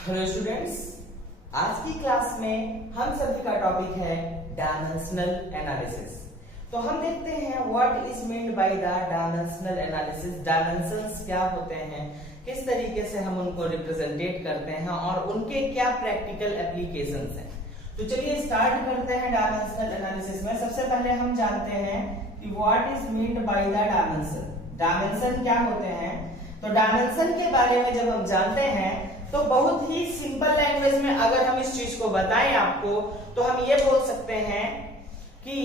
Hello students, आज की class में हम सभी का टॉपिक है डायमेंशनल एनालिसिस। तो हम देखते हैं what is meant by the dimensional analysis. Dimensions क्या होते हैं, किस तरीके से हम उनको रिप्रेजेंटेट करते हैं और उनके क्या प्रैक्टिकल एप्लीकेशंस हैं। तो चलिए स्टार्ट करते हैं डायमेंशनल एनालिसिस में। सबसे पहले हम जानते हैं कि what is meant by the dimension. Dimension क्या होते हैं। तो डायमेंशन के बारे में जब हम जानते हैं तो बहुत ही सिंपल लैंग्वेज में अगर हम इस चीज को बताएं आपको, तो हम ये बोल सकते हैं कि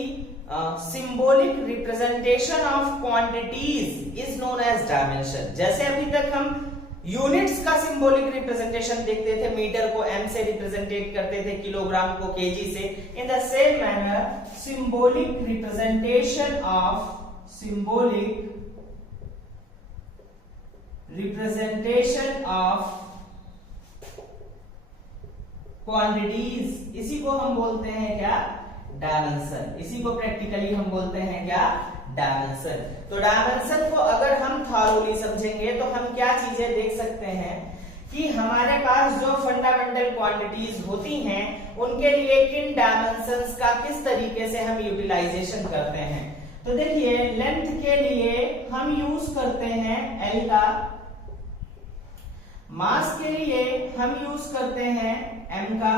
symbolic representation of quantities is known as dimension. जैसे अभी तक हम यूनिट्स का सिंबॉलिक रिप्रेजेंटेशन देखते थे, मीटर को एम से रिप्रेजेंटेट करते थे, किलोग्राम को केजी से। In the same manner symbolic representation of quantities, इसी को हम बोलते हैं क्या, डायमेंशन। इसी को प्रैक्टिकली हम बोलते हैं क्या, डायमेंशन। तो डायमेंशन को अगर हम थॉरोली समझेंगे तो हम क्या चीजें देख सकते हैं कि हमारे पास जो फंडामेंटल क्वांटिटीज होती हैं उनके लिए किन डायमेंशंस का किस तरीके से हम यूटिलाइजेशन करते हैं। तो देखिए, लेंथ के लिए हम यूज करते हैं एल का, मास के लिए हम यूज करते हैं एम का,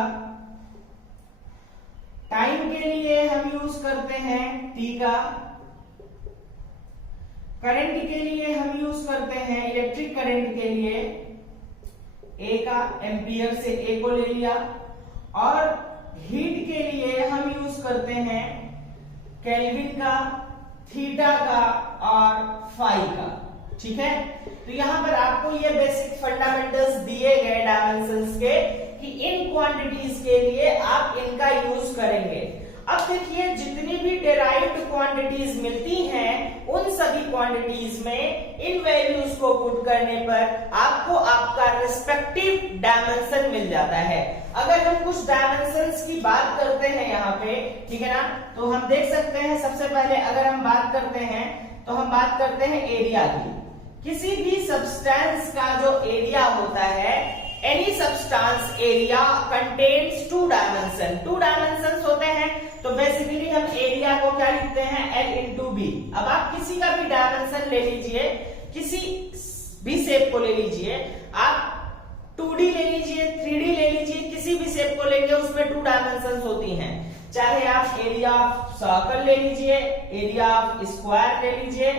टाइम के लिए हम यूज करते हैं टी का, करंट के लिए हम यूज करते हैं, इलेक्ट्रिक करंट के लिए ए का, एम्पियर से ए को ले लिया, और हीट के लिए हम यूज करते हैं केल्विन का, थीटा का और फाई का। ठीक है, तो यहां पर आपको ये बेसिक फंडामेंटल्स दिए गए डायमेंशंस के कि इन क्वांटिटीज के लिए आप इनका यूज करेंगे। अब देखिए, जितनी भी डेराइव्ड क्वांटिटीज मिलती हैं उन सभी क्वांटिटीज में इन वैल्यूज को पुट करने पर आपको आपका रिस्पेक्टिव डायमेंशन मिल जाता है। अगर हम कुछ डायमेंशंस की बात करते हैं यहाँ पे, ठीक है ना, तो हम देख सकते हैं सबसे पहले अगर हम बात करते हैं तो हम बात करते हैं एरिया की। किसी भी सब्सटेंस का जो एरिया होता है, any substance area contains two dimension. To dimensions होते हैं, तो बेसिकली हम एरिया को क्या लिखते हैं, L इंटू बी। अब आप किसी का भी डायमेंशन ले लीजिए, किसी भी शेप को ले लीजिए, आप 2D ले लीजिए, 3D ले लीजिए, किसी भी शेप को लेंगे उसमें 2 डायमेंशंस होती हैं। चाहे आप एरिया ऑफ सर्कल ले लीजिए, एरिया ऑफ स्क्वायर ले लीजिए,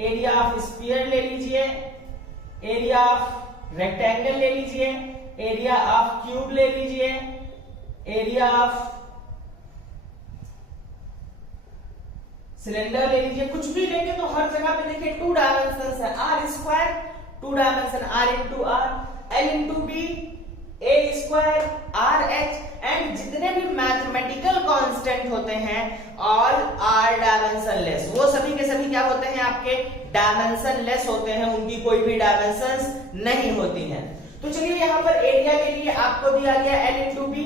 एरिया ऑफ स्फीयर ले लीजिए, एरिया ऑफ रेक्टेंगल ले लीजिए, एरिया ऑफ क्यूब ले लीजिए, एरिया ऑफ सिलेंडर ले लीजिए। कुछ भी लेंगे तो हर जगह पे देखिए 2 डायमेंशंस है। R square 2 dimension, R into R, L into B, A square, R H, and जितने भी मैथमेटिकल कांस्टेंट होते हैं ऑल आर डायमेंशनलेस। वो सभी के सभी क्या होते हैं, आपके डायमेंशनलेस होते हैं, उनकी कोई भी डायमेंशंस नहीं होती हैं। तो चलिए, यहाँ पर एरिया के लिए आपको दिया गया एल इंटू बी।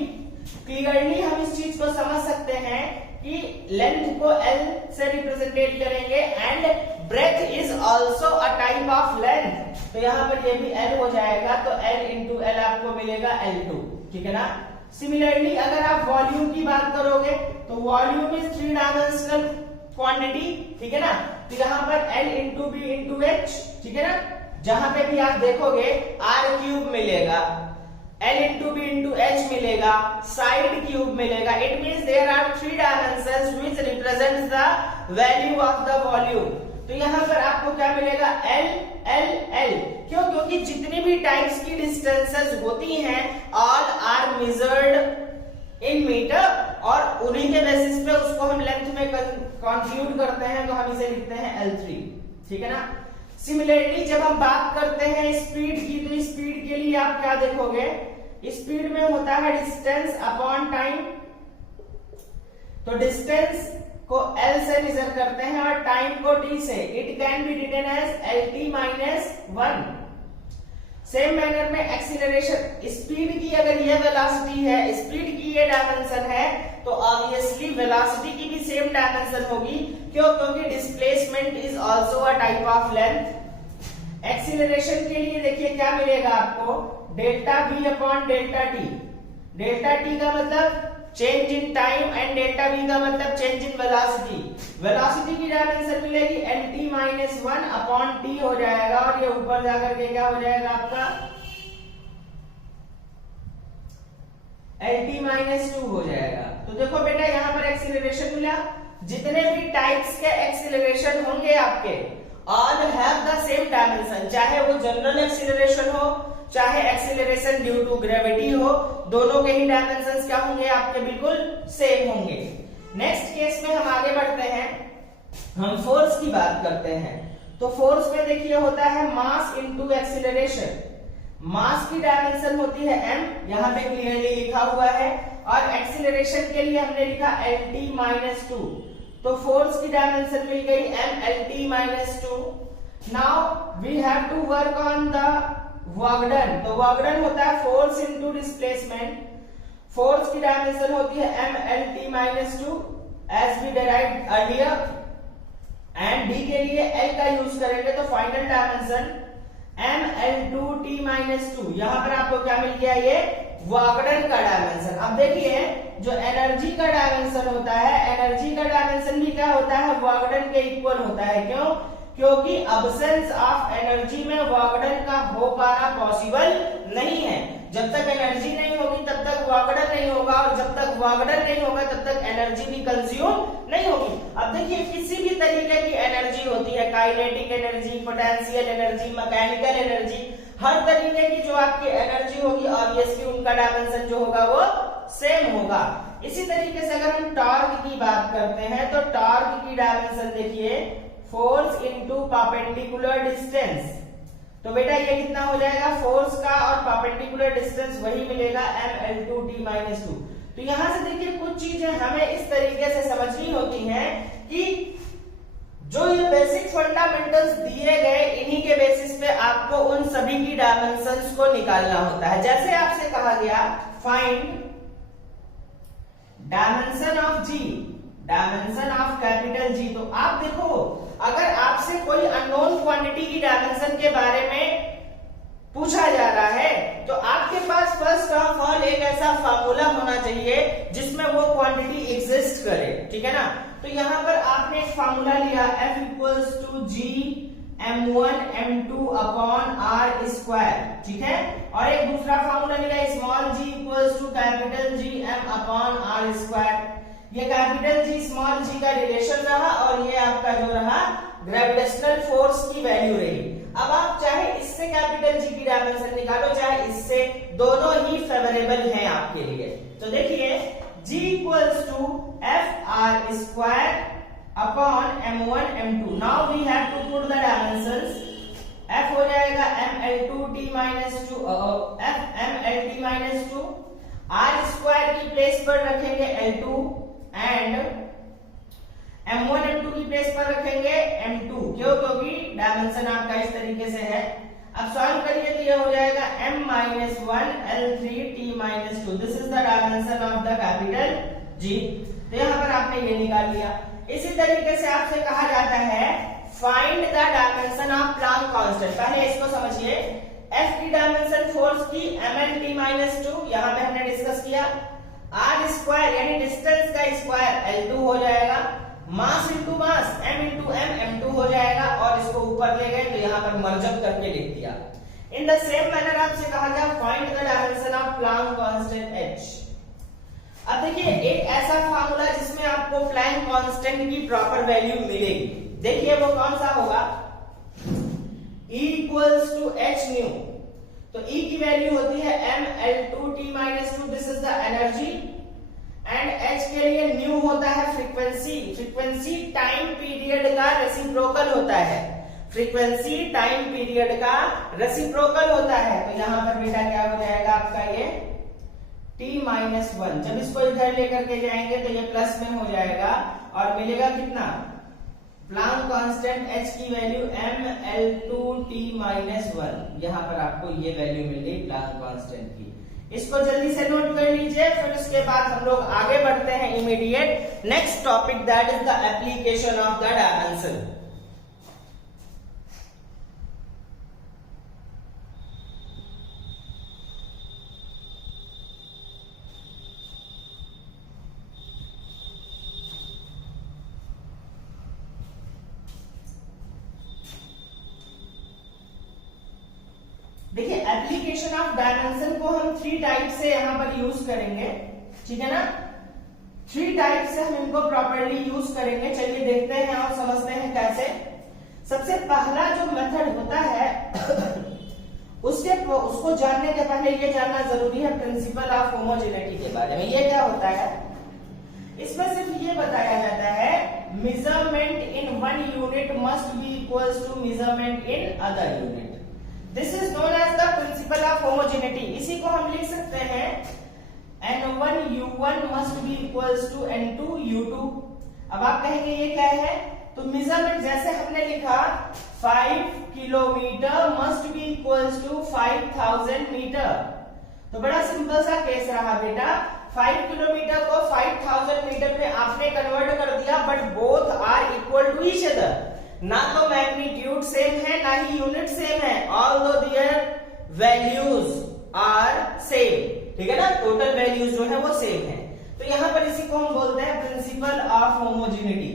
क्लियरली हम इस चीज को समझ सकते हैं कि लेंथ को एल से रिप्रेजेंटेट करेंगे and breadth is also a type of length. तो यहाँ पर ये भी एल हो जाएगा, तो एल इंटू एल आपको मिलेगा L2। ठीक है ना। सिमिलरली अगर आप वॉल्यूम की बात करोगे तो वॉल्यूम इज 3 डायमेंशनल क्वांटिटी। ठीक है ना, तो यहाँ पर L into B into H. ठीक है ना, जहां पे भी आप देखोगे आर क्यूब मिलेगा, L into B into H मिलेगा, साइड क्यूब मिलेगा। It means there are 3 dimensions which represents the value of the volume. तो यहाँ पर आपको क्या मिलेगा, L L L। क्यों? क्योंकि जितनी भी टाइप्स की डिस्टेंसेस होती हैं all are measured in metre, और उन्हीं के बेसिस पे उसको हम लेंथ में कंप्यूट करते हैं, तो हम इसे लिखते हैं L3। ठीक है ना। सिमिलरली जब हम बात करते हैं स्पीड की, तो स्पीड के लिए आप क्या देखोगे, स्पीड में होता है डिस्टेंस अपॉन टाइम। तो डिस्टेंस को L से मेजर करते हैं और टाइम को T से। It can be written as LT minus 1। Same manner में एक्सीलरेशन, स्पीड की अगर ये वेलोसिटी है, स्पीड की ये डायमेंशन है, तो ऑब्वियसली वेलोसिटी की भी सेम डायमेंशन होगी। क्यों? क्योंकि displacement is also a type of length. Acceleration के लिए देखिए क्या मिलेगा आपको, delta v upon delta T. Delta T का मतलब change in time and delta v का मतलब चेंज इन वेलोसिटी। वेलोसिटी की डायमेंशन मिलेगी lt माइनस 1 अपॉन टी हो जाएगा और ये ऊपर जाकर के क्या हो जाएगा आपका lt माइनस 2 हो जाएगा। तो देखो बेटा यहाँ पर एक्सीलरेशन मिला, जितने भी टाइप्स के एक्सीलरेशन होंगे आपके all have the same dimension, चाहे वो जनरल एक्सीलरेशन हो चाहे एक्सीलरेशन ड्यू टू ग्रेविटी हो, दोनों के ही डायमेंशंस क्या होंगे आपके बिल्कुल सेम होंगे। नेक्स्ट केस में हम आगे बढ़ते हैं, हम फोर्स की बात करते हैं। तो फोर्स में देखिए होता है मास इनटू एक्सीलरेशन। मास की डायमेंशन होती है m, यहां पे क्लियरली लिखा हुआ है, और एक्सीलरेशन के लिए हमने लिखा lt माइनस 2। तो फोर्स की डायमेंशन मिल गई m lt minus 2। Now we have to work on the work done. तो वर्क डन होता है फोर्स इनटू डिस्प्लेसमेंट। फोर्स की डायमेंशन होती है m lt minus 2 as we derived earlier, and d के लिए l का यूज करेंगे तो final dimension m l2 t minus 2। यहां पर आपको क्या मिल गया, ये वर्क डन का डायमेंशन। अब देखिए जो एनर्जी का डायमेंशन होता है, एनर्जी का डायमेंशन भी क्या होता है वर्क डन के इक्वल होता है। क्यों? क्योंकि अब्सेंस ऑफ एनर्जी में वर्क डन का हो पाना पॉसिबल नहीं है। जब तक एनर्जी नहीं होगी तब तक वर्क डन नहीं होगा, और जब तक वर्क डन नहीं होगा तब तक एनर्जी भी कंज्यूम नहीं होगी। अब देखिए किसी भी तरीके की एनर्जी होती है, kinetic energy, potential energy, mechanical energy, हर तरीके की जो आपकी एनर्जी होगी ऑब्वियसली उनका डायमेंशन जो होगा वो सेम होगा। इसी तरीके से अगर हम टॉर्क की बात करते हैं तो टॉर्क की डायमेंशन देखिए फोर्स इनटू परपेंडिकुलर डिस्टेंस। तो बेटा ये कितना हो जाएगा, फोर्स का और परपेंडिकुलर डिस्टेंस वही मिलेगा m l2 t माइनस 2। तो यहां से देखिए कुछ चीजें हमें इस तरीके से समझनी होती हैं कि जो ये बेसिक फंडामेंटल्स दिए गए इन्हीं के बेसिस पे आपको उन सभी की डायमेंशंस को निकालना होता है। जैसे आपसे कहा गया find dimension of g, dimension of capital G। तो आप देखो अगर आपसे कोई अननोन क्वांटिटी की डायमेंशन के बारे में पूछा जा रहा है तो आपके पास फर्स्ट ऑफ ऑल एक ऐसा फार्मूला होना चाहिए जिसमें वो क्वांटिटी एग्जिस्ट करे, ठीक है ना। तो यहां पर आपने एक फार्मूला लिया F equals to G m1 m2 upon r square, ठीक है, और एक दूसरा फार्मूला लिया small g equals to capital G m upon r square. ये कैपिटल G स्मॉल g का रिलेशन रहा और ये आपका जो रहा ग्रेविटेशनल फोर्स की वैल्यू रही। अब आप चाहे इससे कैपिटल G की डायमेंशन निकालो चाहे इससे, दोनों ही फेवरेबल हैं आपके लिए। तो देखिए G equals to F R square upon m1 m2। Now we have to put the dimensions. f हो जाएगा m l2 t minus 2 f m l t minus 2, r square की प्लेस पर रखेंगे l2 एंड m1 m2 की place पर रखेंगे m2। क्यों? क्योंकि डायमेंशन आपका इस तरीके से है। अब सॉल्व करिए तो ये हो जाएगा m minus 1 l3 t minus 2। This is the dimension of the capital G। तो यहाँ पर आपने ये निकाल लिया। इसी तरीके से आपसे कहा जाता है find the dimension of Planck constant. पहले इसको समझिए, F की डायमेंशन फोर्स की mlt माइनस 2 यहाँ पे हमने डिस्कस किया, r स्क्वायर यानी डिस्टेंस का स्क्वायर l2 हो जाएगा, mass into mass m into m m2 हो जाएगा, और इसको ऊपर ले गए तो यहाँ पर मर्जअप करके लिख दिया। इन द सेम मैनर आपसे कहा गया find the dimension of Planck constant h। अब देखिए एक ऐसा फार्मूला जिसमें आपको प्लैंक कांस्टेंट की प्रॉपर वैल्यू मिलेगी। देखिए वो कौन सा होगा, E equals to h nu. तो E की वैल्यू होती है m l2 t minus 2, this is the energy, and h के लिए न्यू होता है फ्रीक्वेंसी। फ्रीक्वेंसी टाइम पीरियड का रेसिप्रोकल होता है, फ्रीक्वेंसी टाइम पीरियड का रेसिप्रोकल होता है। तो यहाँ पर बेटा क्या हो जाएगा आपका ये t माइनस 1। जब इसको इधर लेकर के जाएंगे तो ये प्लस में हो जाएगा और मिलेगा कितना, प्लांक कांस्टेंट h की value m l2 t minus 1। यहाँ पर आपको ये वैल्यू मिल गई प्लांक कांस्टेंट की। इसको जल्दी से नोट कर लीजिए, फिर उसके बाद हम लोग आगे बढ़ते हैं immediate next topic, that is the application of the dimension. देखिए एप्लीकेशन ऑफ डायमेंशन को हम 3 टाइप से यहाँ पर यूज करेंगे, ठीक है ना। 3 टाइप से हम इनको प्रॉपर्ली यूज करेंगे। चलिए देखते हैं और समझते हैं कैसे। सबसे पहला जो मेथड होता है उसको जानने के पहले ये जानना जरूरी है प्रिंसिपल ऑफ होमोजेनिटी के बारे में। ये क्या होता है, इसमें सिर्फ ये बताया जाता है measurement in one unit must be equals to measurement in other unit. This is known as the principle of homogeneity. इसी को हम लिख सकते हैं N1U1 must be equals to N2U2। अब आप कहेंगे ये क्या है, तो मेजरमेंट जैसे हमने लिखा 5 kilometre must be equals to 5000 metre. तो बड़ा सिंपल सा केस रहा बेटा, 5 किलोमीटर को 5000 मीटर में आपने कन्वर्ट कर दिया, but both are equal to each other. ना तो मैग्नीट्यूड सेम है ना ही यूनिट सेम है, although their values are same, ठीक है ना, टोटल वैल्यूज जो है वो सेम है। तो यहां पर इसी को हम बोलते हैं principle of homogeneity.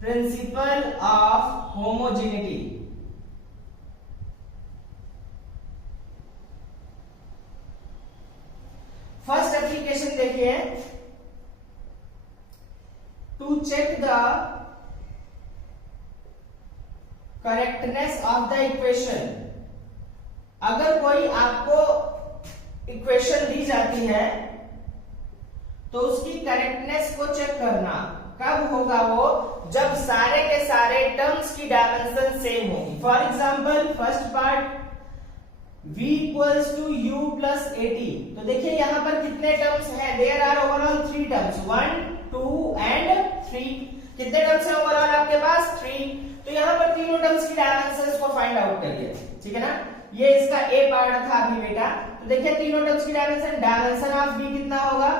Principle of homogeneity. First application देखिए, to check the correctness of the equation. अगर कोई आपको इक्वेशन दी जाती है तो उसकी करेक्टनेस को चेक करना कब होगा, वो जब सारे के सारे टर्म्स की डायमेंशन सेम होगी। For example first part v equals to u plus 80। तो देखिए यहां पर कितने टर्म्स हैं, there are overall 3 terms, 1 2 and 3। कितने टर्म्स हैं ओवरऑल आपके पास, 3। तो यहां पर तीनों टर्म्स की डायमेंशंस को फाइंड आउट करिए, ठीक है ना। ये इसका ए पार्ट था अभी बेटा। तो देखिए तीनों टर्म्स की डायमेंशन, डायमेंशन ऑफ v कितना होगा,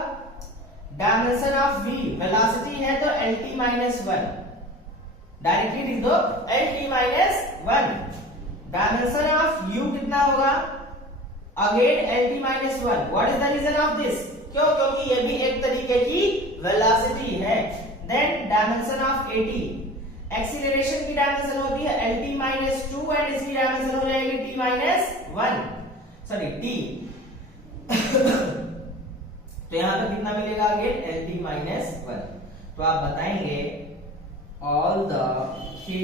डायमेंशन ऑफ v वेलोसिटी है तो lt माइनस 1, डायरेक्टली लिख दो lt minus 1। Dimension of u कितना होगा, again lt minus 1। What is the reason of this, क्यों, क्योंकि ये भी एक तरीके की वेलोसिटी है। देन डायमेंशन ऑफ 80, एक्सीलरेशन की डायमेंशन होती है lt माइनस 2 एंड इसकी डायमेंशन हो जाएगी t माइनस 1, सॉरी t। तो यहां पर कितना मिलेगा अगेन lt माइनस 1। तो आप बताएंगे all the 3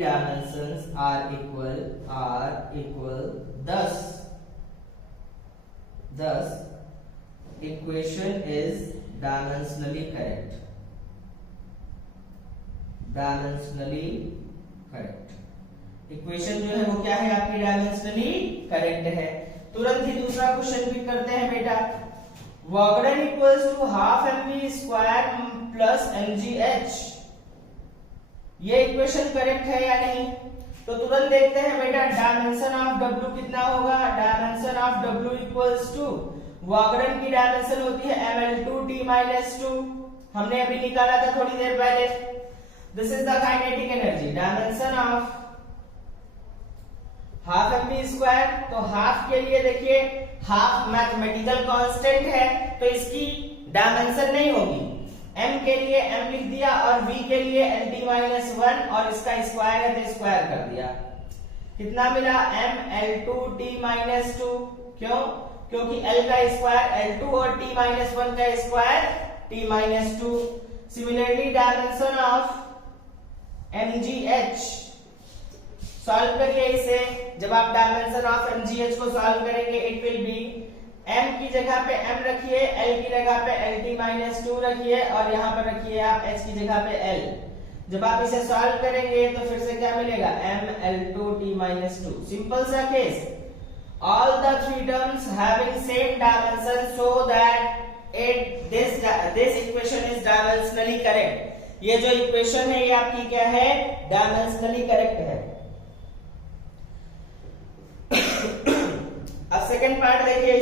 dimensions are equal, thus equation is dimensionally correct। Equation जो है वो क्या है आपकी, डायमेंशनली करेक्ट है। तुरंत ही दूसरा क्वेश्चन भी करते हैं बेटा। Work done equals to half mv square plus mgh। ये इक्वेशन करेक्ट है या नहीं, तो तुरंत देखते हैं बेटा। डायमेंशन ऑफ w कितना होगा, dimension of w equals to work done की डायमेंशन होती है ml2t माइनस 2, हमने अभी निकाला था थोड़ी देर पहले। This is the kinetic energy. Dimension of half mv square, तो हाफ के लिए देखिए हाफ मैथमेटिकल कांस्टेंट है तो इसकी डायमेंशन नहीं होगी। m के लिए m लिख दिया और v के लिए lt माइनस 1 और इसका स्क्वायर है तो स्क्वायर कर दिया। कितना मिला, ml2t माइनस 2। क्यों, क्योंकि l का स्क्वायर l2 और t माइनस 1 का square t minus 2। Similarly dimension of mgh, solve करिए इसे। जब आप डायमेंशन ऑफ mgh को सॉल्व करेंगे इट विल बी m की जगह पे m रखिए, l की जगह पे lt माइनस 2 रखिए और यहाँ पर रखिए आप h की जगह पे l। जब आप इसे सॉल्व करेंगे तो फिर से क्या मिलेगा, ml2t माइनस 2। सिंपल सा case. All the 3 terms having same dimension so that this equation is dimensionally correct। ये जो इक्वेशन है ये आपकी क्या है, डायमेंशनली करेक्ट है। अब सेकंड पार्ट देखिए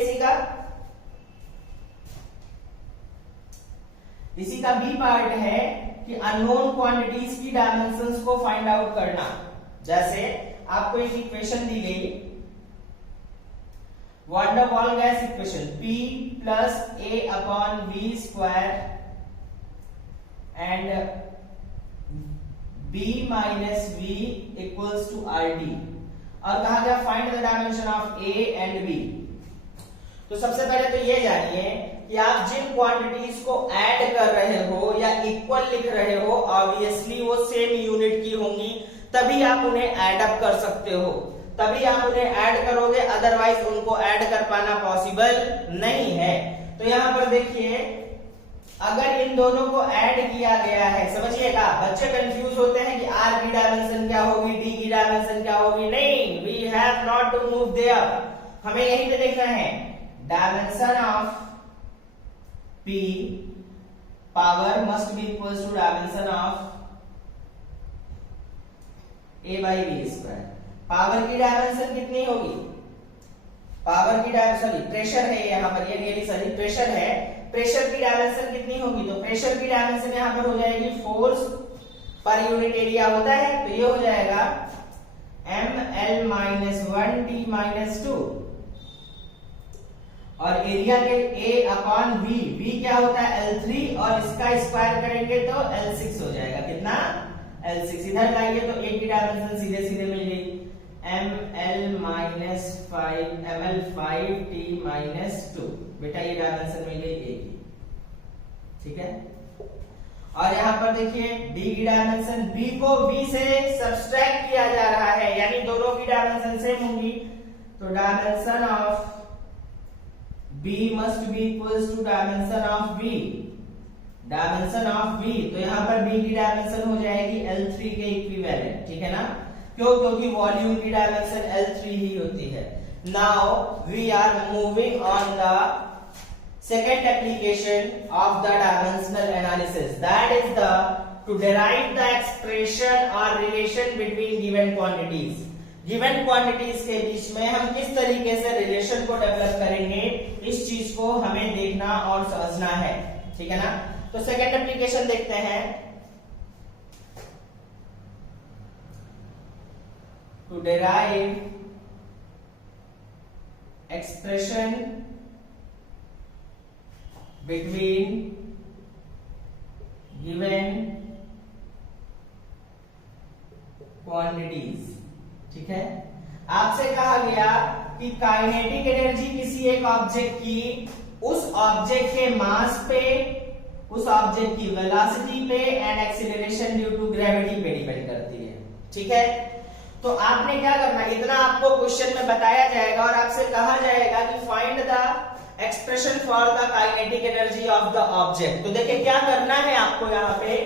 इसी का बी पार्ट है कि अननोन क्वांटिटीज की डायमेंशंस को फाइंड आउट करना। जैसे आपको एक इक्वेशन दी गई, van der Waal gas equation P plus A upon V square and B minus V equals to RD। और कहा गया find the dimension of A and B। तो सबसे पहले तो ये जानिए कि आप जिन क्वांटिटीज को ऐड कर रहे हो या इक्वल लिख रहे हो, ऑब्वियसली वो सेम यूनिट की होंगी, तभी आप उन्हें ऐड अप कर सकते हो, तभी आप उन्हें ऐड करोगे, अदरवाइज उनको ऐड कर पाना पॉसिबल नहीं है। तो यहां पर देखिए, अगर इन दोनों को ऐड किया गया है, समझिएगा, बच्चे कंफ्यूज होते हैं कि R की डायमेंशन क्या होगी, D की डायमेंशन क्या होगी। नहीं, we have not to move there, हमें यहीं पे देखना है dimension of P power must be equals to dimension of A by B square. Power की डायमेंशन कितनी होगी, पावर की डायमेंशन, प्रेशर है यहाँ पर, ये रियली सॉरी प्रेशर है, प्रेशर की डायमेंशन कितनी होगी, तो प्रेशर की डायमेंशन यहाँ पर हो जाएगी फोर्स पर यूनिट एरिया होता है, तो ये हो जाएगा ml माइनस 1t माइनस 2, और एरिया के A अपॉन V, V क्या होता है L3, और इसका स्क्वायर करेंगे तो L6 हो जाएगा, कितना L6। इधर लाइए तो A की डायमेंशन सीधे सीधे मिल गई, ml minus 5 ml 5t minus 2, बेटा ये डायमेंशन मिल गई A की, ठीक है। और यहाँ पर देखिए D की डायमेंशन, B को B से सब्सट्रैक्ट किया जा रहा है, यानी दोनों की डायमेंशन सेम होंगी, तो dimension of B must be equals to dimension of V, dimension of V, तो यहाँ पर B की डायमेंशन हो जाएगी L3 के इक्विवेलेंट, ठीक है ना, क्यों, क्योंकि वॉल्यूम की डायमेंशन L3 ही होती है। Now we are moving on the second application of the dimensional analysis, that is the to derive the expression और relation between given quantities. Given quantities के बीच में हम किस तरीके से रिलेशन को डेवलप करेंगे, इस चीज को हमें देखना और समझना है, ठीक है ना। तो सेकेंड एप्लीकेशन देखते हैं, to derive expression between given quantities, ठीक है। आपसे कहा गया कि काइनेटिक एनर्जी किसी एक ऑब्जेक्ट की उस ऑब्जेक्ट के मास पे, उस ऑब्जेक्ट की वेलोसिटी पे and acceleration due to gravity पे डिपेंड करती है, ठीक है। तो आपने क्या करना, इतना आपको क्वेश्चन में बताया जाएगा और आपसे कहा जाएगा कि find the expression for the kinetic energy of the object. तो देखिए क्या करना है आपको, यहाँ पे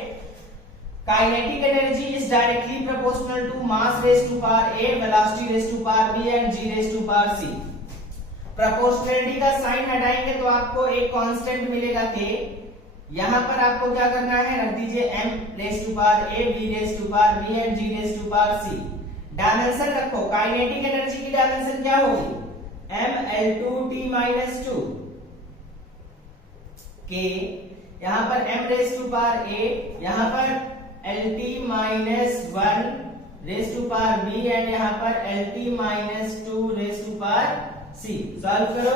kinetic energy is directly proportional to mass raise to power A, velocity raise to power B and g raise to power C। Proportionality का sign हटाएंगे तो आपको एक कांस्टेंट मिलेगा K, यहां पर आपको क्या करना है, रख दीजिए m raise to power A, B raise to power B and g raise to power C। Dimension रखो, काइनेटिक एनर्जी की डायमेंशन क्या होगी, ml2t माइनस 2 K, यहां पर m raise to power A, यहां पर LT minus 1 raise to power B and यहाँ पर LT minus 2 raise to power C। Solve करो,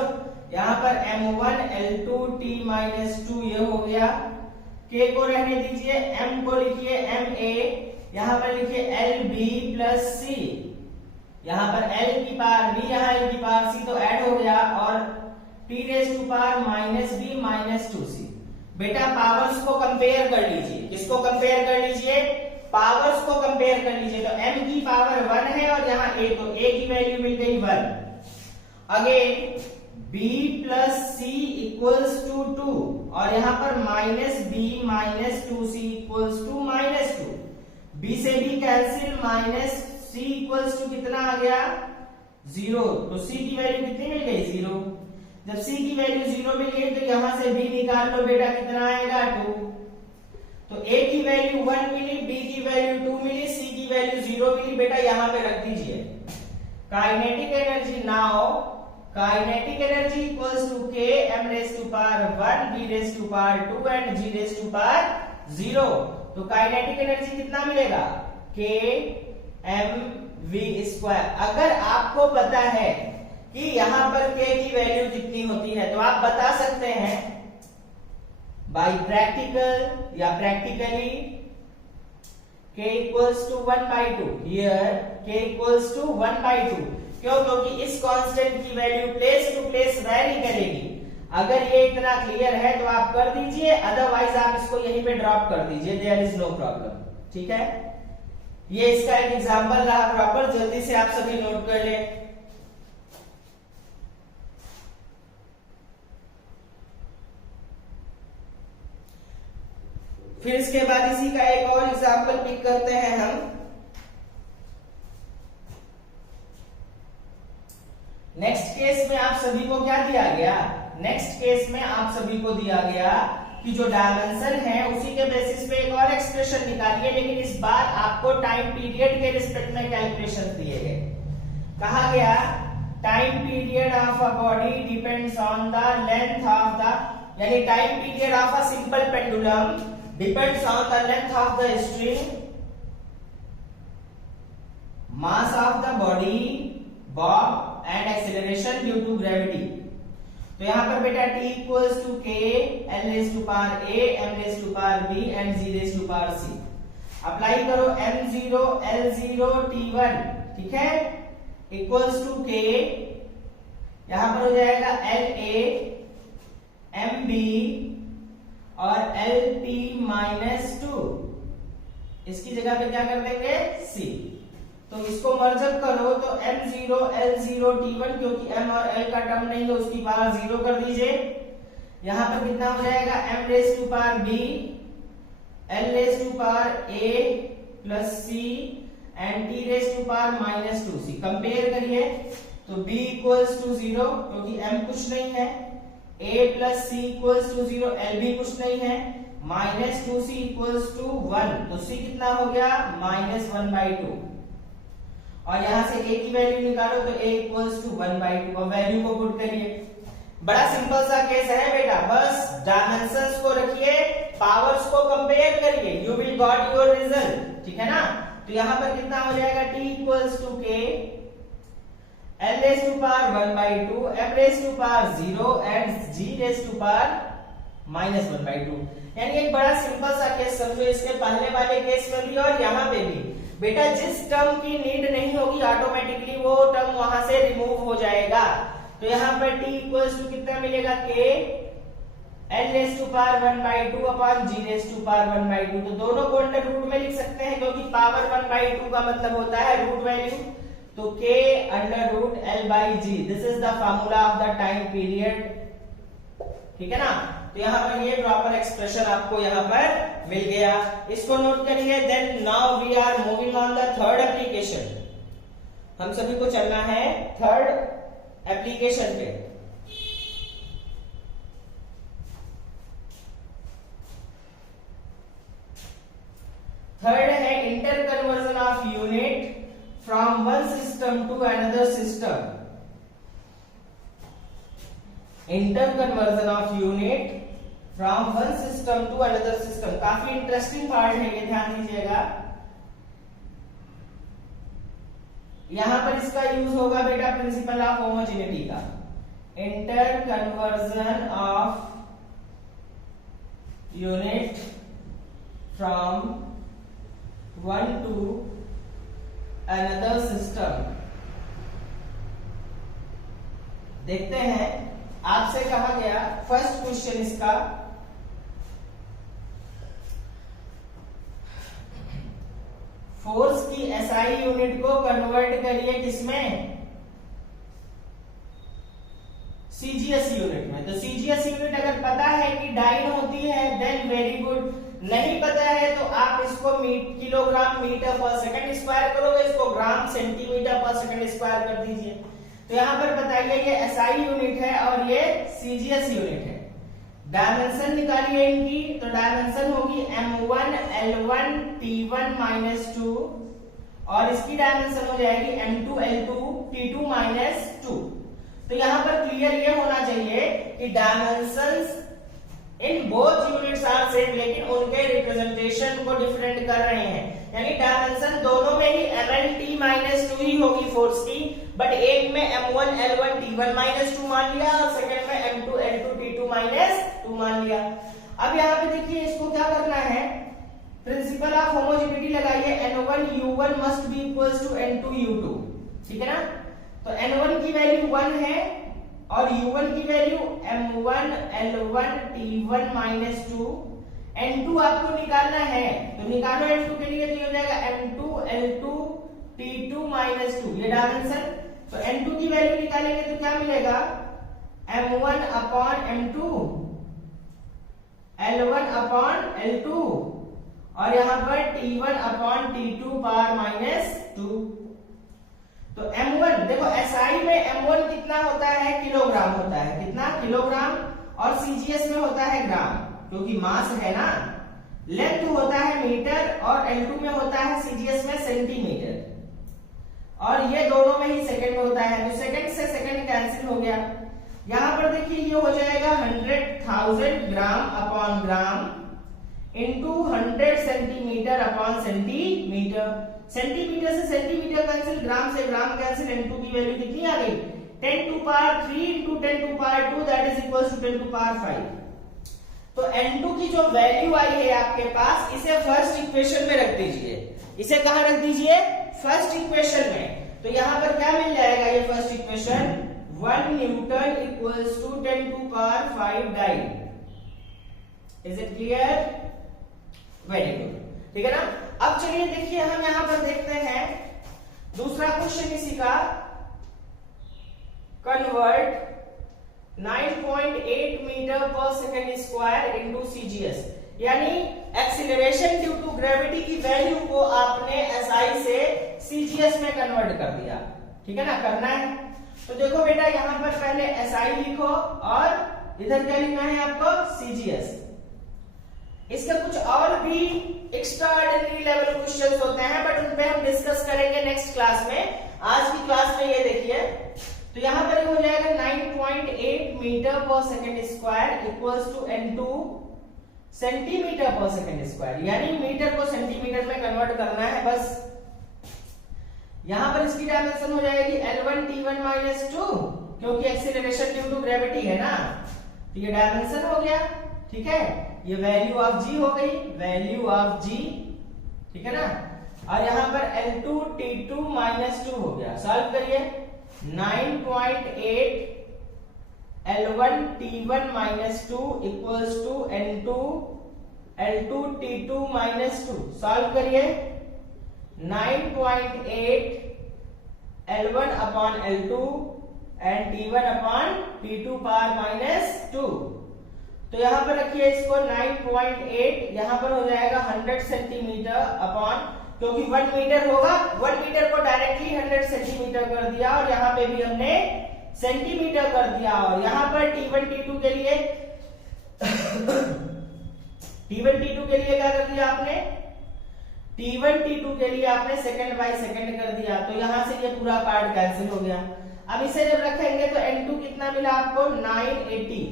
यहाँ पर M1 L2 T माइनस 2 ये हो गया, K को रहने दीजिए, M को लिखिए MA, यहाँ पर लिखिए LB प्लस C, यहाँ पर L की पावर B, यहाँ L की पावर C, तो ऐड हो गया, और T raise to power minus B minus 2C। बेटा पावर्स को कंपेयर कर लीजिए, किसको कंपेयर कर लीजिए, पावर्स को कंपेयर कर लीजिए, तो m की पावर 1 है और यहाँ a, तो a की वैल्यू मिल गई 1। Again b plus C equals to 2, और यहाँ पर minus b minus 2c equals to minus 2, b से b cancel, minus c equals to कितना आ गया 0, तो c की वैल्यू कितनी मिल गई 0। जब c की वैल्यू 0 मिल गई तो यहां से b निकाल लो, बेटा कितना आएगा 2, तो a की वैल्यू 1 मिली, b की वैल्यू 2 मिली, c की वैल्यू 0 मिली, बेटा यहां पे रख दीजिए। Kinetic energy, now kinetic energy equals to k m raise to power 1 b raise to power 2 and g raise to power 0। तो काइनेटिक एनर्जी कितना मिलेगा, k m v स्क्वायर। अगर आपको पता है कि यहां पर k की वैल्यू कितनी होती है, तो आप बता सकते हैं बाय प्रैक्टिकल या practically k equals to 1/2, here k equals to 1/2। क्यों? क्योंकि इस कांस्टेंट की value place to place vary करेगी। अगर ये इतना क्लियर है तो आप कर दीजिए, अदरवाइज आप इसको यहीं पे ड्रॉप कर दीजिए, देयर इज नो प्रॉब्लम। ठीक है, ये इसका एक एग्जांपल रहा प्रॉपर, जल्दी से आप सभी नोट कर लें। फिर इसके बाद इसी का एक और एग्जांपल पिक करते हैं हम। नेक्स्ट केस में आप सभी को क्या दिया गया? नेक्स्ट केस में आप सभी को दिया गया कि जो डायमेंशन है उसी के बेसिस पे एक और एक्सप्रेशन निकालिए, लेकिन इस बार आपको टाइम पीरियड के रिस्पेक्ट में कैलकुलेशन दिए गए। कहा गया time period of a body depends on the length of the, यानी time period of a simple pendulum depends on the length of the string, mass of the body bob and acceleration due to gravity. तो यहां पर बेटा t equals to k l raise to power a m raise to power b and g raise to power c। Apply करो m0 l0 t1, ठीक है, equals to k, यहां पर हो जाएगा la mb और lp माइनस 2, इसकी जगह पे क्या कर देंगे c। तो इसको मर्जअप करो तो m0 l0 t1, क्योंकि m और l का टर्म नहीं तो उसकी पावर 0 कर दीजिए। यहां पर कितना हो जाएगा m raise to power b l raise to power a plus c and t raise to power minus 2c। Compare करिए तो b इक्वल्स टू 0 क्योंकि m कुछ नहीं है, a plus c equals to 0, l भी कुछ नहीं है, माइनस 2c इक्वल्स टू 1, तो c कितना हो गया माइनस 1/2। और यहां से a की वैल्यू निकालो तो a इक्वल्स टू 1/2 और वैल्यू को पुट करिए। बड़ा सिंपल सा केस है बेटा, बस डायमेंशंस को रखिए, पावर्स को कंपेयर करिए, you will got your result. ठीक है ना? तो यहां पर कितना हो जाएगा t equals to k l raise to power 1/2 m raise to power 0 and g raise to power minus 1/2। यानी एक बड़ा सिंपल सा केस समझो, इसके पहले वाले केस में भी और यहाँ पे भी। बेटा जिस टर्म की नीड नहीं होगी ऑटोमेटिकली वो टर्म वहां से रिमूव हो जाएगा। तो यहाँ पर t इक्वल्स टू कितना मिलेगा k l raise to power 1/2 upon g raise to power 1/2। तो दोनों को अंडर रूट में लिख सकते हैं क्योंकि पावर 1/2 का मतलब होता है रूट वैल्यू। तो k under root l by g, this is the formula of the time period. ठीक है ना? तो यहाँ पर ये प्रॉपर एक्सप्रेशन आपको यहाँ पर मिल गया, इसको नोट करिए। Then now we are moving on the third application. हम सभी को चलना है थर्ड एप्लीकेशन पे। थर्ड है interconversion of unit from one system to another system. Interconversion of unit from one system to another system, काफी interesting part है ये, ध्यान दीजिएगा। यहां पर इसका यूज होगा बेटा प्रिंसिपल ऑफ होमोजेनिटी का। Inter conversion of unit from one two another system. देखते हैं, आपसे कहा गया फर्स्ट क्वेश्चन इसका, फोर्स की एसआई यूनिट को कन्वर्ट करिए किसमें? सीजीएस यूनिट में। तो सीजीएस यूनिट अगर पता है कि डाइन होती है देन वेरी गुड, नहीं पता है तो आप इसको किलोग्राम मीटर पर सेकंड स्क्वायर करोगे, इसको ग्राम सेंटीमीटर पर सेकंड स्क्वायर कर दीजिए। तो यहां पर बताइए ये एसआई यूनिट है और ये सीजीएस यूनिट है। डायमेंशन निकालिए इनकी, तो डायमेंशन होगी m1 l1 t1 माइनस 2 और इसकी डायमेंशन हो जाएगी m2 l2 t2 माइनस 2। तो यहां पर क्लियर ये होना चाहिए कि dimensions in both units are same, लेकिन उनके रिप्रेजेंटेशन को डिफरेंट कर रहे हैं। यानी डायमेंशन दोनों में ही mlt माइनस 2 ही होगी फोर्स की, बट एक में m1 l1 t1 माइनस 2 मान लिया और सेकंड में m2 l2 t2 माइनस 2 मान लिया। अब यहाँ पे देखिए इसको क्या करना है, प्रिंसिपल ऑफ होमोजेनिटी लगाइए, N1 U1 must be equals to N2 U2, ठीक है ना। तो N1 की वैल्यू 1 है और U1 की value M1 L1 T1 minus 2, N2 आपको निकालना है तो निकालो N2 के लिए, तो ये हो जाएगा M2 L2 T2 माइनस 2, ये डायमेंशन। तो N2 की वैल्यू निकालेंगे तो क्या मिलेगा, M1 upon M2 L1 upon L2 और यहां पर T1 upon T2 power minus 2। तो M1 देखो SI में M1 कितना होता है, किलोग्राम होता है, कितना किलोग्राम, और CGS में होता है ग्राम, क्योंकि मास है ना। लेंथ होता है मीटर और L2 में होता है CGS में सेंटीमीटर, और ये दोनों में ही सेकंड होता है, तो सेकंड से सेकंड कैंसिल हो गया। यहां पर देखिए ये हो जाएगा 100,000 ग्राम upon gram into 100 centimetre upon centimetre. Centimetre से सेंटीमीटर कैंसिल, ग्राम से ग्राम कैंसिल, N2 की वैल्यू कितनी आ गई, 10 to power 3 into 10 to power 2 that is equals to 10 to power 5। तो N2 की जो वैल्यू आई है आपके पास, इसे फर्स्ट इक्वेशन में रख दीजिए। इसे कहां रख दीजिए, फर्स्ट इक्वेशन में। तो यहां पर क्या मिल जाएगा, ये first equation 1 newton equals to 10 to power 5 dyne. Is it clear, very good, ठीक है ना। अब चलिए देखिए हम यहां पर देखते हैं दूसरा क्वेश्चन इसी का, convert 9.8 metre per second square into CGS, यानी एक्सीलरेशन ड्यू टू ग्रेविटी की वैल्यू को आपने SI से CGS में कन्वर्ट कर दिया, ठीक है ना, करना है। तो देखो बेटा यहां पर पहले SI लिखो और इधर क्या लिखना है आपको, CGS। इसके कुछ और भी एक्स्ट्राऑर्डिनरी लेवल क्वेश्चंस होते हैं, बट उन पे हम डिस्कस करेंगे नेक्स्ट क्लास में। आज की क्लास में ये देखिए, तो यहां पर हो जाएगा 9.8 metre per second square equals to N2 centimetre per second square, यानी मीटर को सेंटीमीटर में कन्वर्ट करना है बस। यहां पर इसकी डायमेंशन हो जाएगी L1 T1 माइनस 2, क्योंकि एक्सीलरेशन ड्यू टू ग्रेविटी है ना, तो ये डायमेंशन हो गया, ठीक है। ये वैल्यू ऑफ G हो गई, वैल्यू ऑफ G, ठीक है ना। और यहां पर L2 T2 माइनस 2 हो गया, सॉल्व करिए। 9.8 L1 T1 minus 2 equals to N2 L2 T2 minus 2, solve करिए। 9.8 L1 upon L2 and T1 upon T2 power minus 2। तो यहां पर रखिए इसको 9.8, यहां पर हो जाएगा 100 सेंटीमीटर अपॉन, क्योंकि 1 मीटर होगा, 1 मीटर को डायरेक्टली 100 सेंटीमीटर कर दिया और यहां पे भी हमने सेंटीमीटर कर दिया। और यहां पर T1 T2 के लिए T1 T2 के लिए क्या कर दिया आपने, T1 T2 के लिए आपने सेकंड बाय सेकंड कर दिया, तो यहां से ये पूरा पार्ट कैंसिल हो गया। अब इसे जब रखेंगे तो N2 कितना मिला आपको, 980,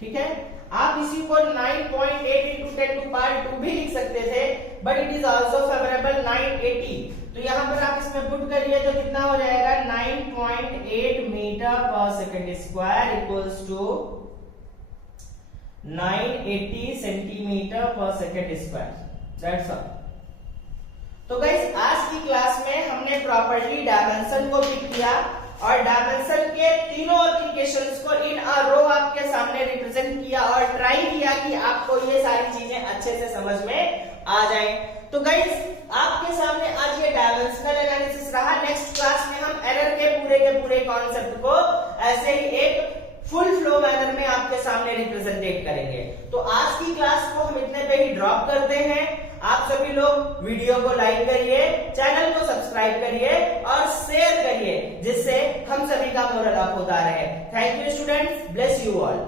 ठीक है। आप इसी को 9.8 into 10 to power 2 भी लिख सकते थे, but it is also favourable 980। तो यहां पर आप इसमें पुट करिए तो कितना हो जाएगा, 9.8 metre per second square equals to 980 centimetre per second square, that's all. तो गाइस आज की क्लास में हमने प्रॉपर्ली डायमेंशन को पिक किया और डायमेंशन के तीनों एप्लीकेशंस को इन अ रो आपके सामने रिप्रेजेंट किया और ट्राई किया कि आपको ये सारी चीजें अच्छे से समझ में आ जाए। तो गाइस आपके सामने आज ये डायमेंशनल एनालिसिस रहा। नेक्स्ट क्लास में हम एरर के पूरे कॉन्सेप्ट को ऐसे ही एक फुल फ्लो मैनर में आपके सामने रिप्रेजेंटेट करेंगे। तो आज की क्लास को हम इतने पे ही ड्रॉप करते हैं। आप सभी लोग वीडियो को लाइक करिए, चैनल को सब्सक्राइब करिए और शेयर करिए, जिससे हम सभी का मोरल अप होता रहे। Thank you students, bless you all.